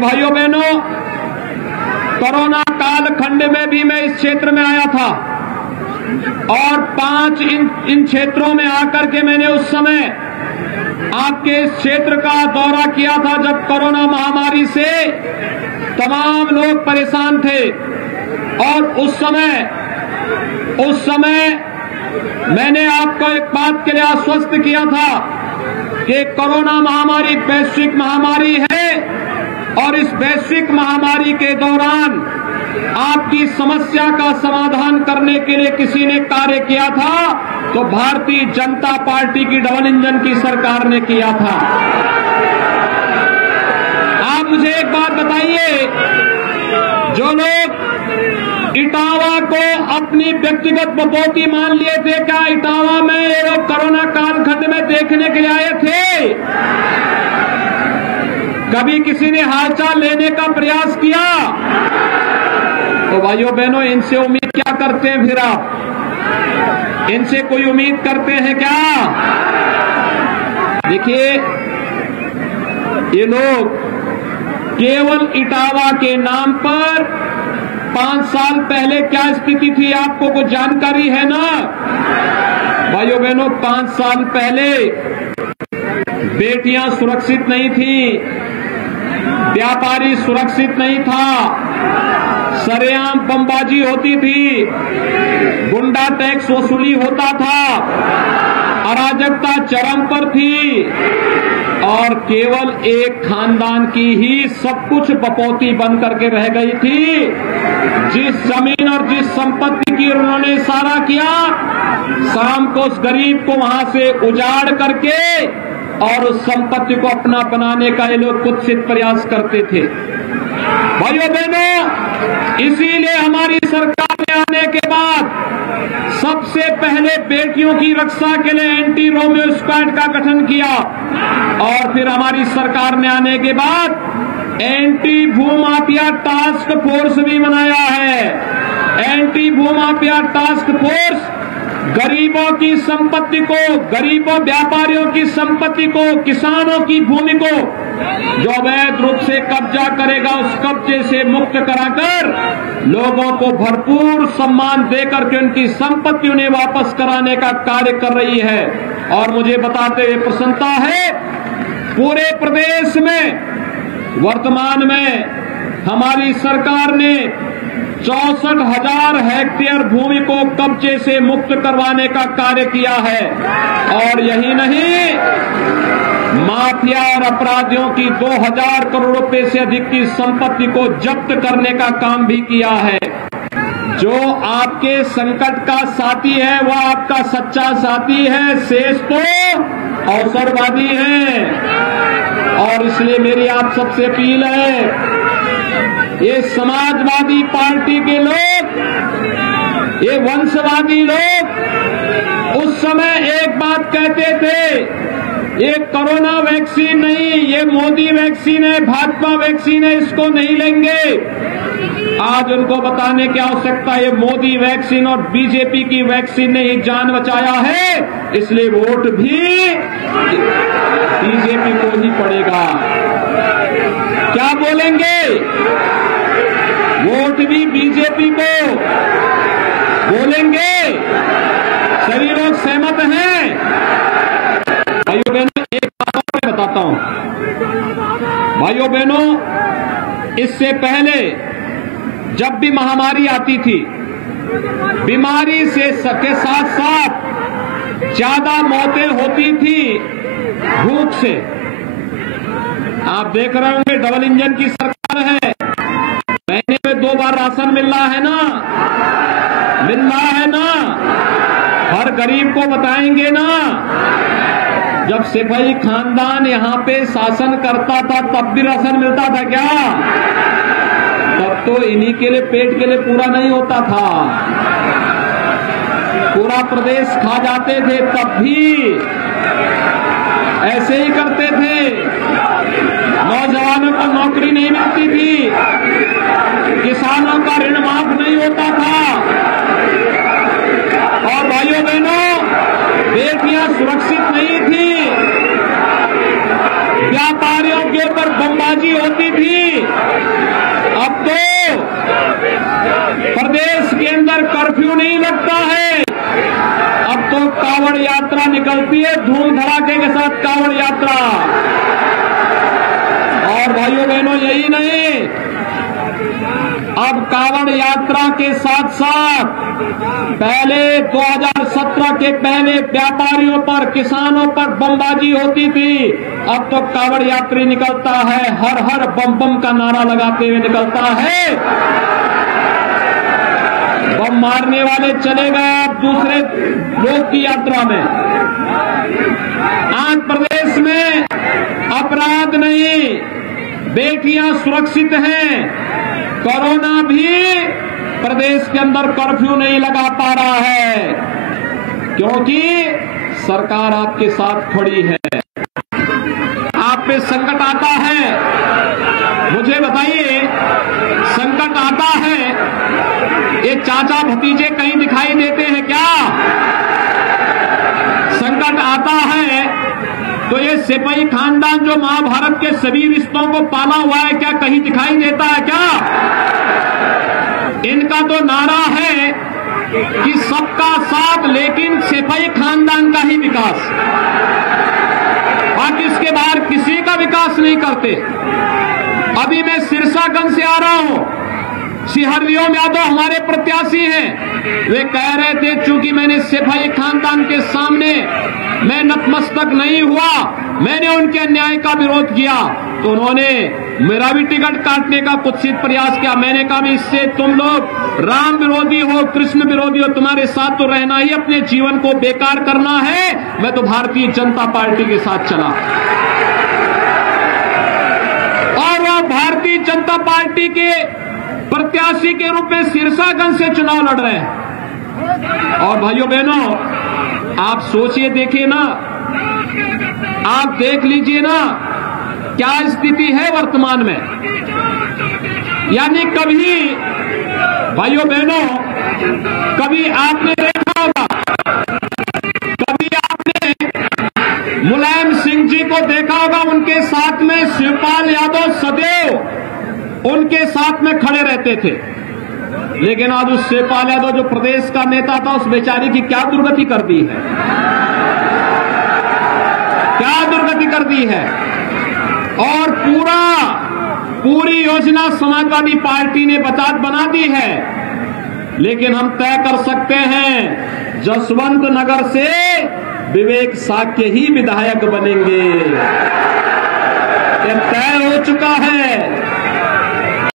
भाइयों बहनों, कोरोना कालखंड में भी मैं इस क्षेत्र में आया था और 5 इन क्षेत्रों में आकर के मैंने उस समय आपके इस क्षेत्र का दौरा किया था जब कोरोना महामारी से तमाम लोग परेशान थे। और उस समय मैंने आपको एक बात के लिए आश्वस्त किया था कि कोरोना महामारी वैश्विक महामारी है और इस वैश्विक महामारी के दौरान आपकी समस्या का समाधान करने के लिए किसी ने कार्य किया था तो भारतीय जनता पार्टी की डबल इंजन की सरकार ने किया था। आप मुझे एक बात बताइए, जो लोग इटावा को अपनी व्यक्तिगत बपौती मान लिए थे, क्या इटावा में ये लोग कोरोना कालखंड में देखने के लिए आए थे? कभी किसी ने हालचाल लेने का प्रयास किया? तो भाइयों बहनों, इनसे उम्मीद क्या करते हैं फिर आप? इनसे कोई उम्मीद करते हैं क्या? देखिए, ये लोग केवल इटावा के नाम पर 5 साल पहले क्या स्थिति थी आपको कुछ जानकारी है ना? भाइयों बहनों, 5 साल पहले बेटियां सुरक्षित नहीं थी, व्यापारी सुरक्षित नहीं था, सरेआम बमबाजी होती थी, गुंडा टैक्स वसूली होता था, अराजकता चरम पर थी और केवल एक खानदान की ही सब कुछ बपौती बन करके रह गई थी। जिस जमीन और जिस संपत्ति की उन्होंने इशारा किया, शाम को उस गरीब को वहां से उजाड़ करके और उस संपत्ति को अपना बनाने का ये लोग कुत्सित प्रयास करते थे। भाइयों बहनों, इसीलिए हमारी सरकार में आने के बाद सबसे पहले बेटियों की रक्षा के लिए एंटी रोमियो स्क्वाड का गठन किया और फिर हमारी सरकार ने आने के बाद एंटी भूमाफिया टास्क फोर्स भी बनाया है। एंटी भूमाफिया टास्क फोर्स गरीबों की संपत्ति को, गरीबों व्यापारियों की संपत्ति को, किसानों की भूमि को जो अवैध रूप से कब्जा करेगा उस कब्जे से मुक्त कराकर लोगों को भरपूर सम्मान देकर के उनकी संपत्ति उन्हें वापस कराने का कार्य कर रही है। और मुझे बताते हुए प्रसन्नता है, पूरे प्रदेश में वर्तमान में हमारी सरकार ने 64,000 हेक्टेयर भूमि को कब्जे से मुक्त करवाने का कार्य किया है। और यही नहीं, माफिया और अपराधियों की 2,000 करोड़ रुपए से अधिक की संपत्ति को जब्त करने का काम भी किया है। जो आपके संकट का साथी है वह आपका सच्चा साथी है, शेष तो अवसरवादी है। और इसलिए मेरी आप सबसे अपील है, ये समाजवादी पार्टी के लोग, ये वंशवादी लोग उस समय एक बात कहते थे, ये कोरोना वैक्सीन नहीं, ये मोदी वैक्सीन है, भाजपा वैक्सीन है, इसको नहीं लेंगे। आज उनको बताने की आवश्यकता है, ये मोदी वैक्सीन और बीजेपी की वैक्सीन ने ही जान बचाया है, इसलिए वोट भी बीजेपी को ही पड़ेगा। क्या बोलेंगे? वोट भी बीजेपी को बोलेंगे। सभी लोग सहमत हैं? भाइयों बहनों, एक बात और मैं बताता हूं। भाइयों बहनों, इससे पहले जब भी महामारी आती थी, बीमारी से के साथ साथ ज्यादा मौतें होती थी भूख से। आप देख रहे होंगे डबल इंजन की सरकार है, महीने में 2 बार राशन मिल रहा है ना, मिल रहा है ना, हर गरीब को बताएंगे ना। जब सिपाही खानदान यहाँ पे शासन करता था तब भी राशन मिलता था क्या? तब तो इन्हीं के लिए, पेट के लिए पूरा नहीं होता था, पूरा प्रदेश खा जाते थे, तब भी ऐसे ही करते थे। नौजवानों को नौकरी नहीं मिलती थी, किसानों का ऋण माफ नहीं होता था। और भाइयों बहनों, बेटियां सुरक्षित नहीं थी, व्यापारियों के ऊपर बमबाजी होती थी। कांवड़ यात्रा निकलती है, धूम धड़ाके के साथ कांवड़ यात्रा। और भाइयों बहनों, यही नहीं, अब कांवड़ यात्रा के साथ साथ पहले 2017 के पहले व्यापारियों पर, किसानों पर बमबाजी होती थी। अब तो कांवड़ यात्री निकलता है, हर हर बम बम का नारा लगाते हुए निकलता है। बम मारने वाले चले गए अब दूसरे लोग की यात्रा में। आज प्रदेश में अपराध नहीं, बेटियां सुरक्षित हैं। कोरोना भी प्रदेश के अंदर कर्फ्यू नहीं लगा पा रहा है, क्योंकि सरकार आपके साथ खड़ी है। आप पे संकट आता है, मुझे बताइए, संकट आता है, ये चाचा भतीजे कहीं दिखाई देते हैं क्या? संकट आता है तो ये सिपाही खानदान जो महाभारत के सभी रिश्तों को पाला हुआ है, क्या कहीं दिखाई देता है क्या? इनका तो नारा है कि सबका साथ, लेकिन सिपाही खानदान का ही विकास, बाकी इसके बाहर किसी का विकास नहीं करते। अभी मैं सिरसागंज से आ रहा हूं, श्री हरवियोम यादव हमारे प्रत्याशी हैं। वे कह रहे थे, चूंकि मैंने सिपाही खानदान के सामने मैं नतमस्तक नहीं हुआ, मैंने उनके अन्याय का विरोध किया, तो उन्होंने मेरा भी टिकट काटने का कुत्सित प्रयास किया। मैंने कहा, इससे तुम लोग राम विरोधी हो, कृष्ण विरोधी हो, तुम्हारे साथ तो रहना ही अपने जीवन को बेकार करना है। मैं तो भारतीय जनता पार्टी के साथ चला, और वह भारतीय जनता पार्टी के प्रत्याशी के रूप में सिरसागंज से चुनाव लड़ रहे हैं। और भाइयों बहनों, आप सोचिए, देखिए ना, आप देख लीजिए ना क्या स्थिति है वर्तमान में। यानी कभी, भाइयों बहनों, कभी आपने देखा होगा, कभी आपने मुलायम सिंह जी को देखा होगा, उनके साथ में शिवपाल यादव सदैव उनके साथ में खड़े रहते थे। लेकिन आज उस शिवपाल यादव जो प्रदेश का नेता था, उस बेचारी की क्या दुर्गति कर दी है, क्या दुर्गति कर दी है। और पूरी योजना समाजवादी पार्टी ने बना दी है। लेकिन हम तय कर सकते हैं, जसवंत नगर से विवेक साक्य ही विधायक बनेंगे, यह तय हो चुका है।